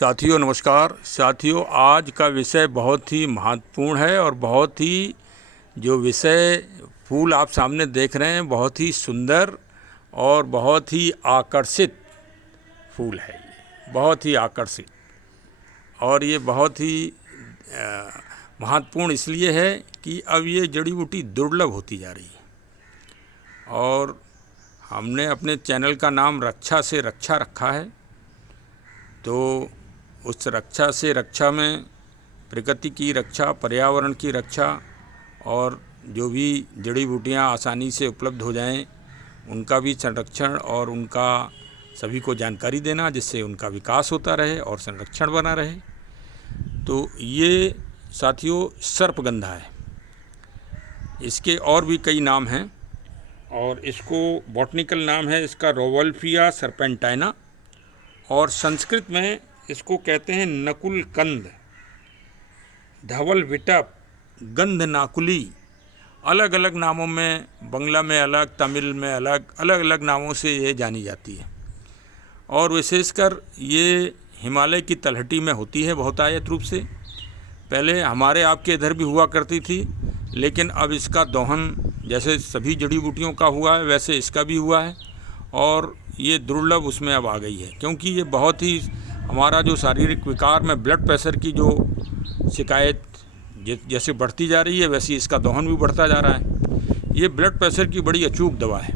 साथियों नमस्कार। साथियों, आज का विषय बहुत ही महत्वपूर्ण है और बहुत ही जो विषय फूल आप सामने देख रहे हैं बहुत ही सुंदर और बहुत ही आकर्षित फूल है। ये बहुत ही आकर्षित और ये बहुत ही महत्वपूर्ण इसलिए है कि अब ये जड़ी बूटी दुर्लभ होती जा रही है और हमने अपने चैनल का नाम रक्षा से रक्षा रखा है। तो उस रक्षा से रक्षा में प्रकृति की रक्षा, पर्यावरण की रक्षा और जो भी जड़ी बूटियाँ आसानी से उपलब्ध हो जाएं उनका भी संरक्षण और उनका सभी को जानकारी देना, जिससे उनका विकास होता रहे और संरक्षण बना रहे। तो ये साथियों सर्पगंधा है। इसके और भी कई नाम हैं और इसको बॉटनिकल नाम है इसका रोवल्फिया सर्पेंटाइना और संस्कृत में इसको कहते हैं नकुल कंद, धवल विटप, गंध नाकुली। अलग अलग नामों में, बंगला में अलग, तमिल में अलग, अलग अलग नामों से ये जानी जाती है और विशेषकर ये हिमालय की तलहटी में होती है बहुतायत रूप से। पहले हमारे आपके इधर भी हुआ करती थी, लेकिन अब इसका दोहन जैसे सभी जड़ी बूटियों का हुआ है वैसे इसका भी हुआ है और ये दुर्लभ उसमें अब आ गई है, क्योंकि ये बहुत ही हमारा जो शारीरिक विकार में ब्लड प्रेशर की जो शिकायत जैसे बढ़ती जा रही है वैसे इसका दोहन भी बढ़ता जा रहा है। ये ब्लड प्रेशर की बड़ी अचूक दवा है,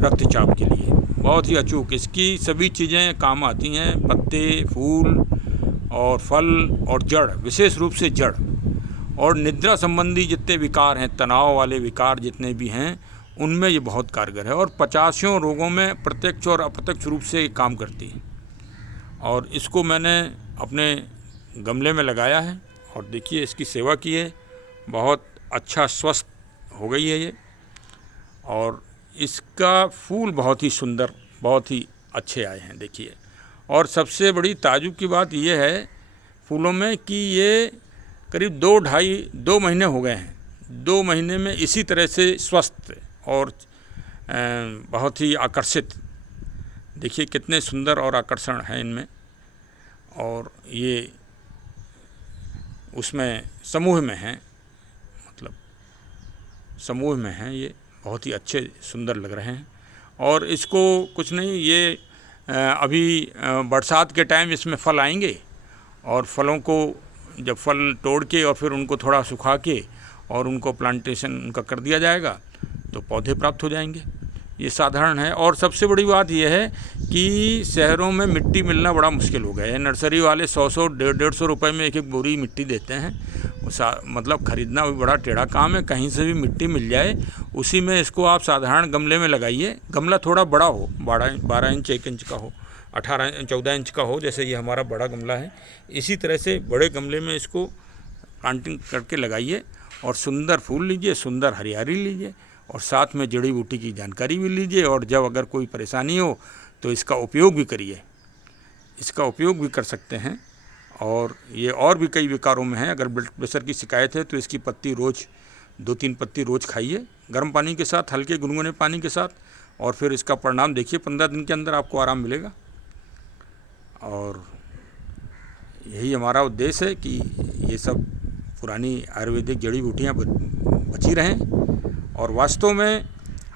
रक्तचाप के लिए बहुत ही अचूक। इसकी सभी चीज़ें काम आती हैं, पत्ते, फूल और फल और जड़, विशेष रूप से जड़ और निद्रा संबंधी जितने विकार हैं, तनाव वाले विकार जितने भी हैं, उनमें ये बहुत कारगर है और 50 रोगों में प्रत्यक्ष और अप्रत्यक्ष रूप से काम करती है। और इसको मैंने अपने गमले में लगाया है और देखिए इसकी सेवा की है, बहुत अच्छा स्वस्थ हो गई है ये और इसका फूल बहुत ही सुंदर, बहुत ही अच्छे आए हैं देखिए। और सबसे बड़ी ताजुब की बात ये है फूलों में कि ये करीब 2 महीने हो गए हैं। 2 महीने में इसी तरह से स्वस्थ और बहुत ही आकर्षित, देखिए कितने सुंदर और आकर्षण हैं इनमें। और ये उसमें समूह में हैं, मतलब समूह में हैं, ये बहुत ही अच्छे सुंदर लग रहे हैं। और इसको कुछ नहीं, ये अभी बरसात के टाइम इसमें फल आएंगे और फलों को जब फल तोड़ के और फिर उनको थोड़ा सुखा के और उनको प्लांटेशन उनका कर दिया जाएगा तो पौधे प्राप्त हो जाएंगे। ये साधारण है। और सबसे बड़ी बात यह है कि शहरों में मिट्टी मिलना बड़ा मुश्किल हो गया है। नर्सरी वाले 100 150 रुपए में एक बोरी मिट्टी देते हैं। मतलब ख़रीदना भी बड़ा टेढ़ा काम है। कहीं से भी मिट्टी मिल जाए, उसी में इसको आप साधारण गमले में लगाइए। गमला थोड़ा बड़ा हो, 12 इंच 1 इंच का हो, 14 इंच का हो, जैसे ये हमारा बड़ा गमला है। इसी तरह से बड़े गमले में इसको प्लांटिंग करके लगाइए और सुंदर फूल लीजिए, सुंदर हरियाली लीजिए और साथ में जड़ी बूटी की जानकारी भी लीजिए। और जब अगर कोई परेशानी हो तो इसका उपयोग भी करिए, इसका उपयोग भी कर सकते हैं। और ये और भी कई विकारों में है। अगर ब्लड प्रेशर की शिकायत है तो इसकी पत्ती रोज़ 2-3 पत्ती रोज़ खाइए, गर्म पानी के साथ, हल्के गुनगुने पानी के साथ, और फिर इसका परिणाम देखिए 15 दिन के अंदर आपको आराम मिलेगा। और यही हमारा उद्देश्य है कि ये सब पुरानी आयुर्वेदिक जड़ी बूटियाँ बची रहें और वास्तव में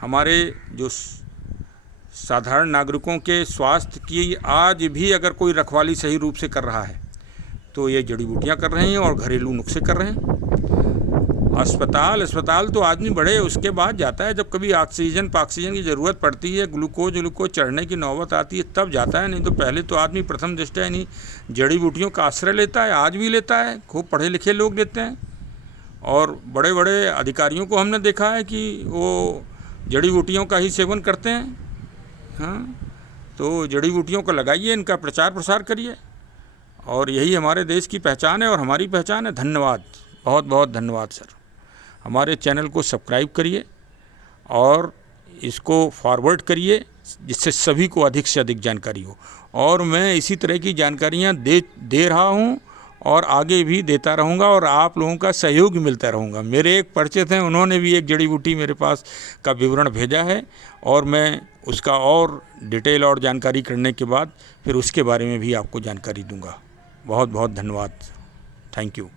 हमारे जो साधारण नागरिकों के स्वास्थ्य की आज भी अगर कोई रखवाली सही रूप से कर रहा है तो ये जड़ी बूटियाँ कर रहे हैं और घरेलू नुस्खे कर रहे हैं। अस्पताल तो आदमी बड़े उसके बाद जाता है जब कभी ऑक्सीजन की ज़रूरत पड़ती है, ग्लूकोज चढ़ने की नौबत आती है, तब जाता है। नहीं तो पहले तो आदमी प्रथम दृष्टया इन्हीं जड़ी बूटियों का आश्रय लेता है, आज भी लेता है। खूब पढ़े लिखे लोग लेते हैं और बड़े बड़े अधिकारियों को हमने देखा है कि वो जड़ी बूटियों का ही सेवन करते हैं। हाँ, तो जड़ी बूटियों को लगाइए, इनका प्रचार प्रसार करिए और यही हमारे देश की पहचान है और हमारी पहचान है। धन्यवाद, बहुत बहुत धन्यवाद सर। हमारे चैनल को सब्सक्राइब करिए और इसको फॉरवर्ड करिए जिससे सभी को अधिक से अधिक जानकारी हो। और मैं इसी तरह की जानकारियाँ दे रहा हूँ और आगे भी देता रहूँगा और आप लोगों का सहयोग भी मिलता रहूँगा। मेरे एक परिचित हैं, उन्होंने भी एक जड़ी बूटी मेरे पास का विवरण भेजा है और मैं उसका और डिटेल और जानकारी करने के बाद फिर उसके बारे में भी आपको जानकारी दूंगा। बहुत बहुत धन्यवाद। Thank you.